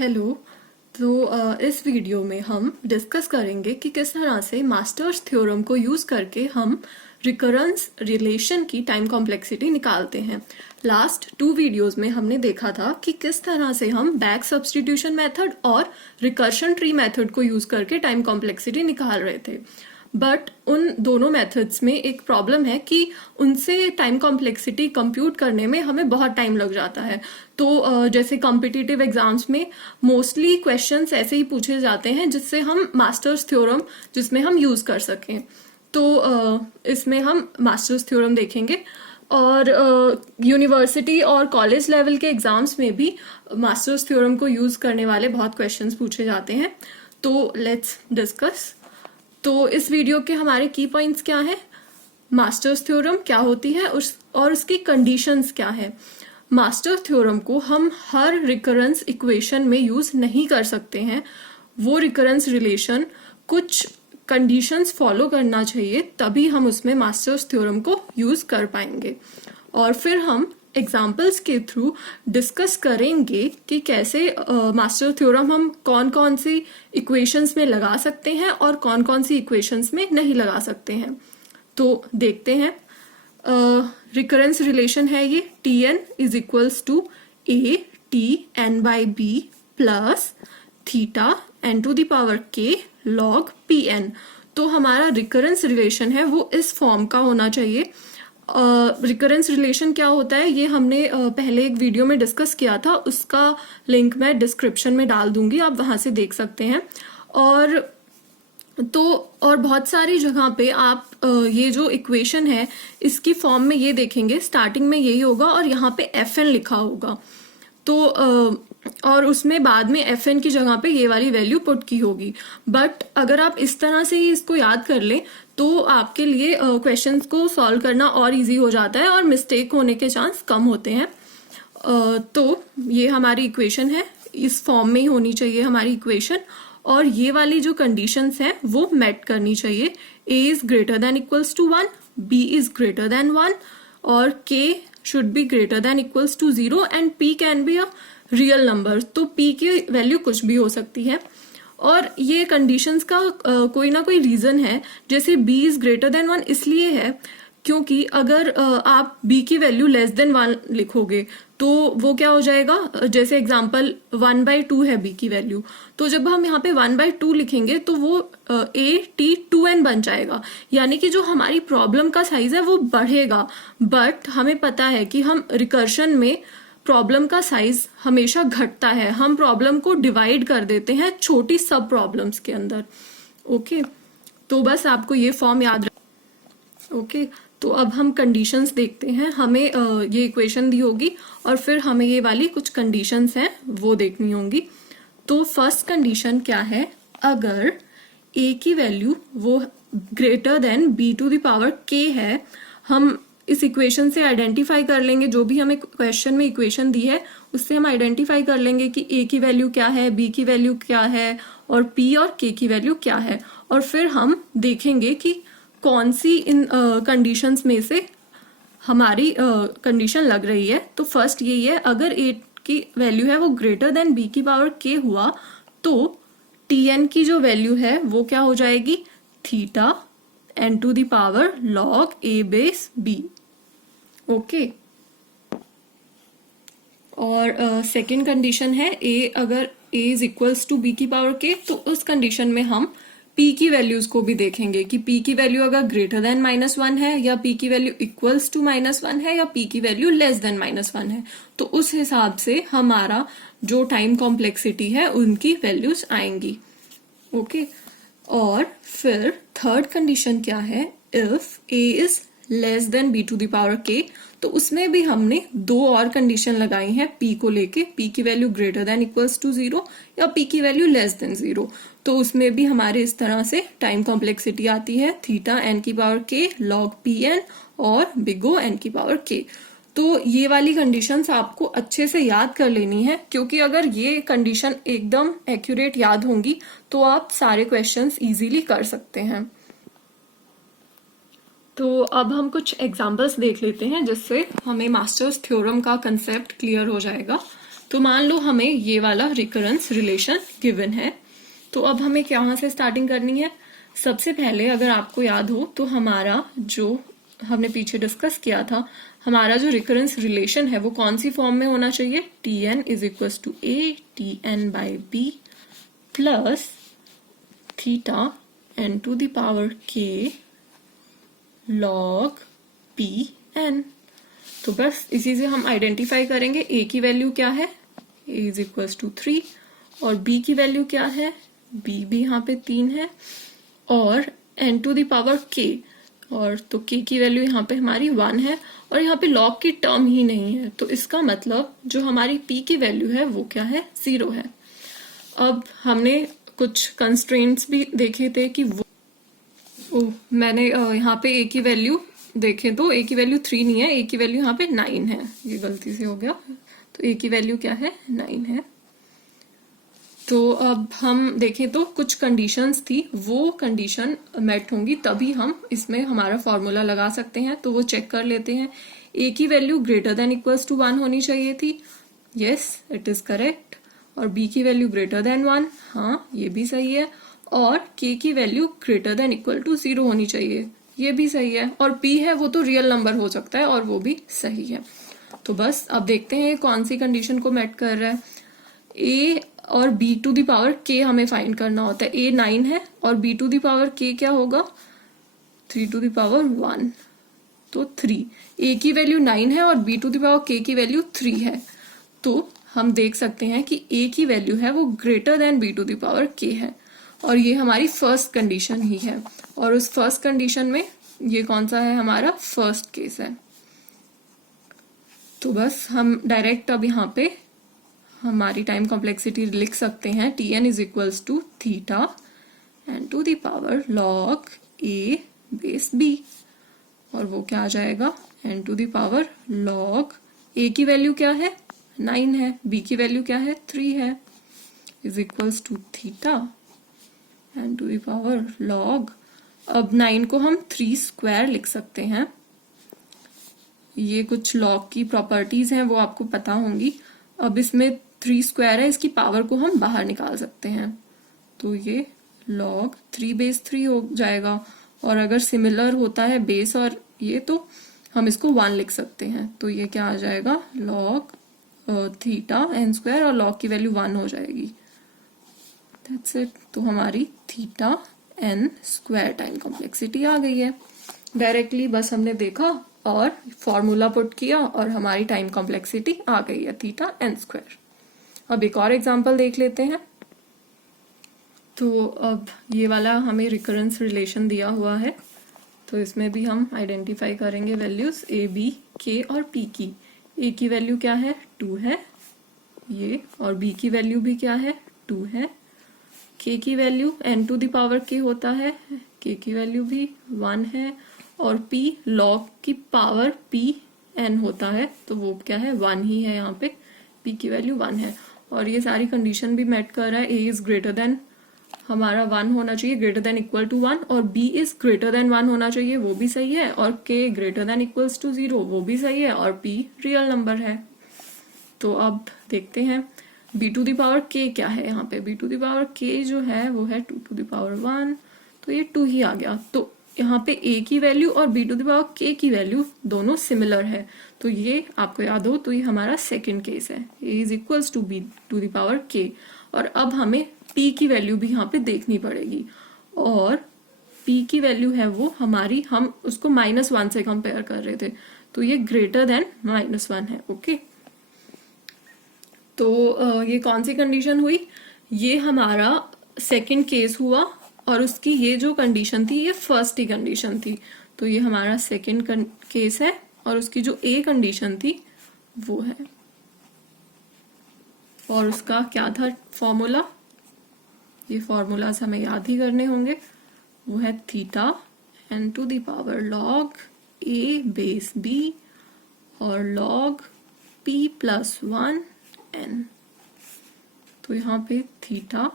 Hello. इस video में हम डिस्कस करेंगे कि किस तरह से मास्टर्स थ्योरम को यूज़ करके हम रिकरेंस रिलेशन की टाइम कॉम्प्लेक्सिटी निकालते हैं। लास्ट 2 वीडियोस में हमने देखा था कि किस तरह से हम बैक सब्स्टिट्यूशन मेथड और रिकर्शन ट्री मेथड को यूज़ करके टाइम कॉम्प्लेक्सिटी निकाल रहे थे। बट उन दोनों मेथड्स में एक प्रॉब्लम है कि उनसे टाइम कॉम्प्लेक्सिटी कंप्यूट करने में हमें बहुत टाइम लग जाता है। तो जैसे कॉम्पिटिटिव एग्जाम्स में मोस्टली क्वेश्चंस ऐसे ही पूछे जाते हैं जिससे हम मास्टर्स थ्योरम जिसमें हम यूज़ कर सकें। तो इसमें हम मास्टर्स थ्योरम देखेंगे और यूनिवर्सिटी और कॉलेज लेवल के एग्जाम्स में भी मास्टर्स थ्योरम को यूज़ करने वाले बहुत क्वेश्चंस पूछे जाते हैं। तो लेट्स डिस्कस। तो इस वीडियो के हमारे की पॉइंट्स क्या हैं, मास्टर्स थ्योरम क्या होती है और उसकी कंडीशंस क्या है। मास्टर्स थ्योरम को हम हर रिकरेंस इक्वेशन में यूज नहीं कर सकते हैं। वो रिकरेंस रिलेशन कुछ कंडीशंस फॉलो करना चाहिए, तभी हम उसमें मास्टर्स थ्योरम को यूज कर पाएंगे। और फिर हम एग्जाम्पल्स के थ्रू डिस्कस करेंगे कि कैसे मास्टर थ्योरम हम कौन कौन सी इक्वेशंस में लगा सकते हैं और कौन कौन सी इक्वेशंस में नहीं लगा सकते हैं। तो देखते हैं। रिकरेंस रिलेशन है ये Tn is equals to a t n by b plus theta n to the power k log pn। तो हमारा रिकरेंस रिलेशन है वो इस फॉर्म का होना चाहिए। रिकरेंस रिलेशन क्या होता है ये हमने पहले एक वीडियो में डिस्कस किया था, उसका लिंक मैं डिस्क्रिप्शन में डाल दूंगी, आप वहां से देख सकते हैं। और बहुत सारी जगह पे आप ये जो इक्वेशन है इसकी फॉर्म में ये देखेंगे, स्टार्टिंग में यही होगा और यहाँ पे Fn लिखा होगा। तो और उसमें बाद में Fn की जगह पे ये वाली वैल्यू पुट की होगी। बट अगर आप इस तरह से ही इसको याद कर लें तो आपके लिए क्वेश्चंस को सॉल्व करना और इजी हो जाता है और मिस्टेक होने के चांस कम होते हैं। तो ये हमारी इक्वेशन है, इस फॉर्म में ही होनी चाहिए हमारी इक्वेशन। और ये वाली जो कंडीशंस हैं वो मेट करनी चाहिए। a is greater than equals to 1, b is greater than 1 और k should be greater than equals to 0 and p can be a real number. तो p की वैल्यू कुछ भी हो सकती है। और ये कंडीशंस का कोई ना कोई रीजन है। जैसे b इज ग्रेटर देन 1 इसलिए है क्योंकि अगर आप b की वैल्यू लेस देन 1 लिखोगे तो वो क्या हो जाएगा, जैसे एग्जांपल 1/2 है b की वैल्यू, तो जब हम यहाँ पे 1/2 लिखेंगे तो वो a/2n बन जाएगा, यानी कि जो हमारी प्रॉब्लम का साइज है वो बढ़ेगा। बट हमें पता है कि हम रिकर्शन में प्रॉब्लम का साइज हमेशा घटता है, हम प्रॉब्लम को डिवाइड कर देते हैं छोटी सब प्रॉब्लम्स के अंदर। ओके, तो बस आपको ये फॉर्म याद रख। ओके, तो अब हम कंडीशंस देखते हैं। हमें ये इक्वेशन दी होगी और फिर हमें ये वाली कुछ कंडीशंस हैं वो देखनी होंगी। तो फर्स्ट कंडीशन क्या है, अगर a की वैल्यू वो greater than b to the power k है, हम इस इक्वेशन से आइडेंटिफाई कर लेंगे, जो भी हमें क्वेश्चन में इक्वेशन दी है उससे हम आइडेंटिफाई कर लेंगे कि a की वैल्यू क्या है, b की वैल्यू क्या है और p और k की वैल्यू क्या है। और फिर हम देखेंगे कि कौन सी इन कंडीशंस में से हमारी कंडीशन लग रही है। तो फर्स्ट यही है, अगर a की वैल्यू है वो ग्रेटर देन b की पावर k हुआ तो tn की जो वैल्यू है वो क्या हो जाएगी, theta n to the power log a base b। Okay, और सेकेंड कंडीशन है अगर a is equals to b की पावर k, तो उस कंडीशन में हम p की वैल्यूज को भी देखेंगे कि p की वैल्यू अगर ग्रेटर देन -1 है या p की वैल्यू इक्वल्स टू -1 है या p की वैल्यू लेस देन -1 है, तो उस हिसाब से हमारा जो टाइम कॉम्प्लेक्सिटी है उनकी वैल्यूज आएंगी। ओके, और फिर थर्ड कंडीशन क्या है, if a is less than b to the power k, तो उसमें भी हमने 2 और कंडीशन लगाई हैं p को लेके, p की value greater than equals to 0 या p की वैल्यू लेस देन 0। तो उसमें भी हमारे इस तरह से टाइम कॉम्प्लेक्सिटी आती है, थीटा n की पावर k log pn और बिग O n की पावर k। तो ये वाली कंडीशंस आपको अच्छे से याद कर लेनी है, क्योंकि अगर ये कंडीशन एकदम एक्यूरेट याद होंगी तो आप सारे क्वेश्चंस इजीली कर सकते हैं। तो अब हम कुछ एग्जांपल्स देख लेते हैं जिससे हमें मास्टर्स थ्योरम का कंसेप्ट क्लियर हो जाएगा। तो मान लो हमें ये वाला रिकरेंस रिलेशन गिवन है, तो अब हमें कहाँ से स्टार्टिंग करनी है? सबसे पहले अगर आपको याद हो तो हमारा जो हमने पीछे डिस्कस किया था, हमारा जो रिकरेंस रिलेशन है वो कौन सी फॉर्म में होना चाहिए? Tn is equal to A Tn by B plus theta n to the power k log Pn। तो बस इसी से हम आइडेंटिफाई करेंगे a की वैल्यू क्या है, a इज इक्वल टू 3, और b की वैल्यू क्या है, b भी यहाँ पे 3 है, और n to the power k, और तो k की वैल्यू यहाँ पे हमारी 1 है, और यहाँ पे log की टर्म ही नहीं है, तो इसका मतलब जो हमारी p की वैल्यू है वो क्या है, 0 है। अब हमने कुछ कंस्ट्रेंट्स भी देखे थे कि वो मैंने यहाँ पे a की वैल्यू देखे तो a की वैल्यू 3 नहीं है, a की वैल्यू यहाँ पे 9 है, ये गलती से हो गया, तो a की वैल्यू क्या है, 9 है। तो अब हम देखें तो कुछ कंडीशंस थी, वो कंडीशन मेट होंगी तभी हम इसमें हमारा फॉर्मूला लगा सकते हैं, तो वो चेक कर लेते हैं। a की value greater than equals to 1 होनी चाहिए थी, यस इट इज करेक्ट, और b की वैल्यू ग्रेटर देन 1, हाँ ये भी सही है, और k की value greater than equal to 0 होनी चाहिए, ये भी सही है, और p है वो तो रियल नंबर हो सकता है और वो भी सही है। तो बस अब देखते हैं कौन सी कंडीशन को मेट कर रहा है। a और b to the power k हमें फाइंड करना होता है, a 9 है और b to the power k क्या होगा, 3 टू द पावर 1, तो 3, a की वैल्यू 9 है और b to the power k की वैल्यू 3 है, तो हम देख सकते हैं कि a की वैल्यू है वो greater than b to the power k है, और ये हमारी फर्स्ट कंडीशन ही है, और उस फर्स्ट कंडीशन में ये कौन सा है, हमारा फर्स्ट केस है। तो बस हम डायरेक्ट अब यहाँ पे हमारी टाइम कॉम्प्लेक्सिटी लिख सकते हैं, Tn is equals to theta N to the power log a base b, और वो क्या आ जाएगा, n to the power log a की वैल्यू क्या है, 9 है, b की वैल्यू क्या है, 3 है, is equals to theta N to the power log, अब 9 को हम 3 स्क्वायर लिख सकते हैं, ये कुछ लॉग की प्रॉपर्टीज हैं वो आपको पता होंगी। अब इसमें 3 स्क्वायर है, इसकी पावर को हम बाहर निकाल सकते हैं, तो ये लॉग 3 बेस 3 हो जाएगा, और अगर सिमिलर होता है बेस और ये तो हम इसको 1 लिख सकते हैं, तो ये क्या आ जाएगा, लॉग थीटा एन स्क्वायर, और लॉग की वैल्यू 1 हो जाएगी, दैट्स इट। तो हमारी theta N square time complexity आ गई है। डायरेक्टली बस हमने देखा और फॉर्मूला पुट किया और हमारी टाइम कॉम्प्लेक्सिटी आ गई है, थीटा एन स्क्वायर। अब एक और एग्जांपल देख लेते हैं। तो अब ये वाला हमें रिकरेंस रिलेशन दिया हुआ है, तो इसमें भी हम आइडेंटिफाई करेंगे वैल्यूज ए बी के और पी की। ए की वैल्यू क्या है, 2 है ये, और बी की वैल्यू भी क्या है, 2 है, के की value n to the power k होता है, k की वैल्यू भी 1 है, और p log की पावर p n होता है, तो वो क्या है, 1 ही है, यहाँ पे p की वैल्यू 1 है, और ये सारी कंडीशन भी मेट कर रहा है। a इज ग्रेटर देन हमारा 1 होना चाहिए, ग्रेटर देन इक्वल टू 1, और b इज ग्रेटर देन 1 होना चाहिए, वो भी सही है, और k greater than equals to 0, वो भी सही है, और p रियल नंबर है। तो अब देखते हैं b to the power k क्या है, यहाँ पे b to the power k जो है वो है 2 टू द पावर 1, तो ये 2 ही आ गया। तो यहाँ पे a की वैल्यू और b to the power k की वैल्यू दोनों सिमिलर है, तो ये आपको याद हो, तो ये हमारा सेकंड केस है, a is equals to b to the power k। और अब हमें p की वैल्यू भी यहाँ पे देखनी पड़ेगी, और p की वैल्यू है वो हमारी, हम उसको -1 से कंपेयर कर रहे थे, तो ये ग्रेटर देन -1 है, ओके। तो ये कौन सी कंडीशन हुई, ये हमारा सेकंड केस हुआ, और उसकी ये जो कंडीशन थी ये फर्स्ट ही कंडीशन थी, तो ये हमारा सेकंड केस है, और उसकी जो ए कंडीशन थी वो है, और उसका क्या था फॉर्मूला, ये फॉर्मूलाज हमें याद ही करने होंगे, वो है theta N to the power log A base B और लॉग पी प्लस 1 n। तो यहाँ पे theta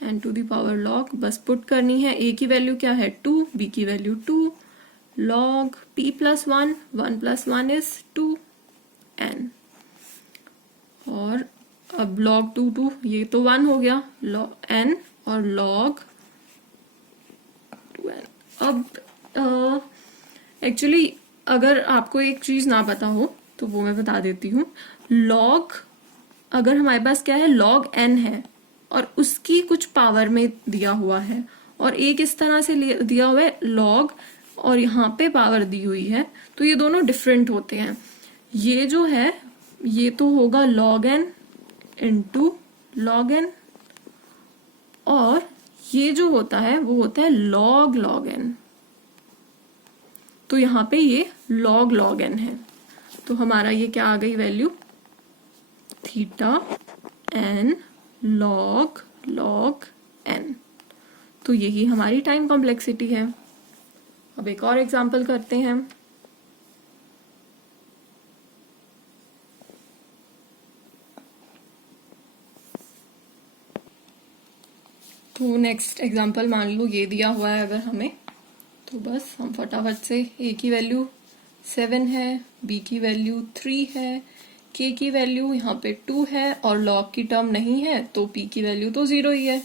N to the power log बस पुट करनी है, a की वैल्यू क्या है 2, b की value 2, log p plus 1, 1 plus 1 is 2 n, और अब log 2 ये तो 1 हो गया, log n और log 2n। अब एक्चुअली अगर आपको एक चीज ना पता हो तो वो मैं बता देती हूँ। log अगर हमारे पास क्या है, log n है और उसकी कुछ पावर में दिया हुआ है, और एक इस तरह से दिया हुआ है log और यहाँ पे पावर दी हुई है, तो ये दोनों डिफरेंट होते हैं। ये जो है ये तो होगा log n into log n, और ये जो होता है वो होता है log n। तो यहाँ पे ये log n है, तो हमारा ये क्या आ गई value, theta n log n। तो यही हमारी टाइम कॉम्प्लेक्सिटी है। अब एक और एग्जांपल करते हैं। तो नेक्स्ट एग्जांपल मान लो ये दिया हुआ है अगर हमें, तो बस हम फटाफट से a की वैल्यू 7 है, b की वैल्यू 3 है, k की वैल्यू यहाँ पे 2 है और log की टर्म नहीं है तो p की वैल्यू तो 0 ही है।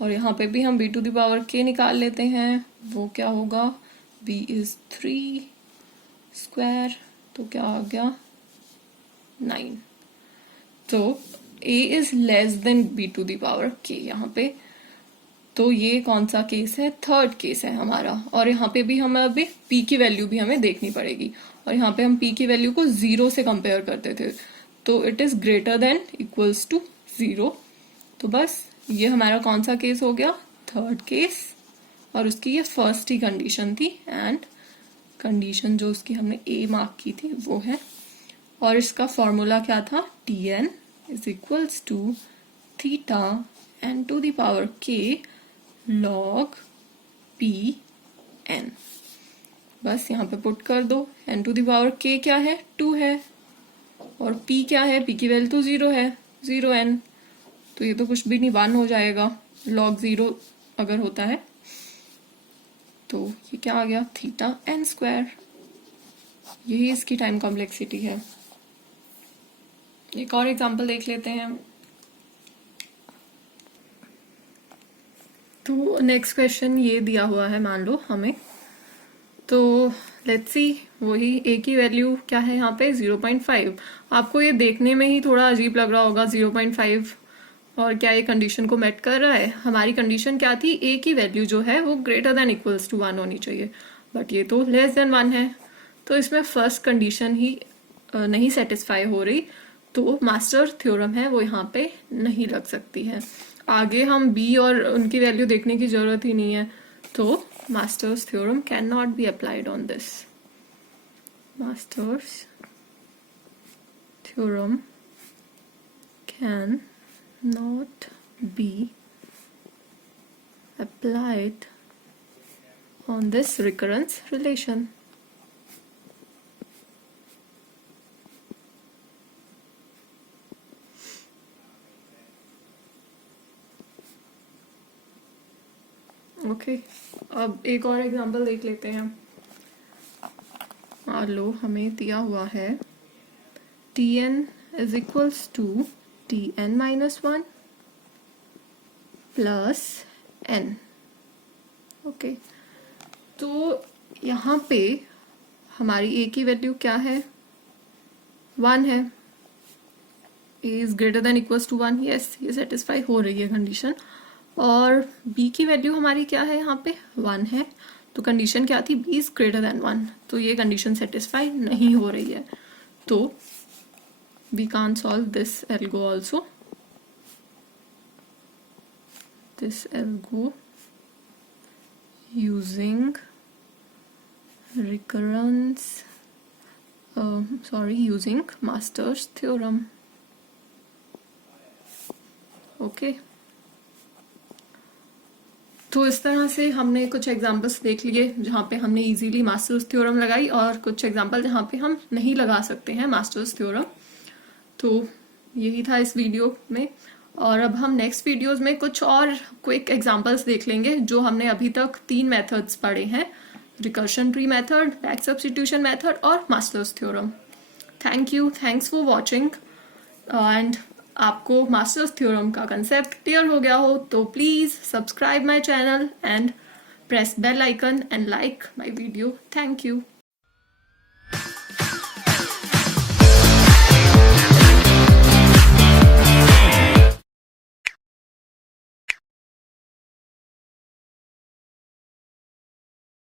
और यहाँ पे भी हम b to the power k निकाल लेते हैं, वो क्या होगा, b इज 3 स्क्वायर, तो क्या आ गया 9। तो a is less than b to the power k यहाँ पे, तो ये कौन सा केस है, थर्ड केस है हमारा। और यहाँ पे भी हमें अभी p की वैल्यू भी हमें देखनी पड़ेगी, और यहाँ पे हम p की वैल्यू को 0 से कंपेयर करते थे, तो it is greater than equals to 0। तो बस ये हमारा कौन सा केस हो गया, थर्ड केस, और उसकी ये फर्स्ट ही कंडीशन थी, एंड कंडीशन जो उसकी हमने a मार्क की थी वो है। और इसका फॉर्मूला क्या था, Tn is equals to theta n to the power k log Pn। बस यहाँ पे पुट कर दो, n to the power k क्या है, 2 है, और p क्या है, p की वैल्यू तो 0 है, 0n, तो ये तो कुछ भी नहीं, 1 हो जाएगा log 0 अगर होता है। तो ये क्या आ गया, थीटा n स्क्वायर। यही इसकी टाइम कॉम्प्लेक्सिटी है। एक और एग्जांपल देख लेते हैं। तो नेक्स्ट क्वेश्चन ये दिया हुआ है मान लो हमें, तो लेट्स सी, वही a की वैल्यू क्या है यहाँ पे 0.5। आपको ये देखने में ही थोड़ा अजीब लग रहा होगा 0.5, और क्या ये कंडीशन को मेट कर रहा है। हमारी कंडीशन क्या थी, a की वैल्यू जो है वो ग्रेटर देन इक्वल्स टू 1 होनी चाहिए, बट ये तो लेस देन 1 है, तो इसमें फर्स्ट कंडीशन ही नहीं सेटिस्फाई हो रही, तो मास्टर थ्योरम है वो यहाँ पे नहीं लग सकती है। आगे हम b और उनकी वैल्यू देखने की जरूरत ही नहीं है, तो masters theorem can not be applied on this. Masters theorem can not be applied on this recurrence relation. Okay, अब एक और एग्जांपल देख लेते हैं। मान लो हमें दिया हुआ है Tn is equals to Tn minus 1 plus n। Okay, तो यहाँ पे हमारी a की वैल्यू क्या है, 1 है, a is greater than equals to 1, yes ये सेटिस्फाई हो रही है कंडीशन। और b की वैल्यू हमारी क्या है, यहाँ पे 1 है, तो कंडीशन क्या थी, b इज ग्रेटर देन 1, तो ये कंडीशन सेटिस्फाई नहीं हो रही है, तो we can't solve this algo also. This algo using recurrence, using Master's theorem. Okay. तो इस तरह से हमने कुछ एग्जांपल्स देख लिए जहाँ पे हमने इजीली मास्टर्स थ्योरम लगाई, और कुछ एग्जांपल जहाँ पे हम नहीं लगा सकते हैं मास्टर्स थ्योरम। तो यही था इस वीडियो में, और अब हम नेक्स्ट वीडियोस में कुछ और क्विक एग्जांपल्स देख लेंगे जो हमने अभी तक 3 मेथड्स पढ़े हैं, recursion tree method, back substitution method और masters theorem. Thanks for watching. And आपको मास्टर्स थ्योरम का कंसेप्ट क्लियर हो गया हो तो please subscribe my channel and press bell icon and like my video. Thank you.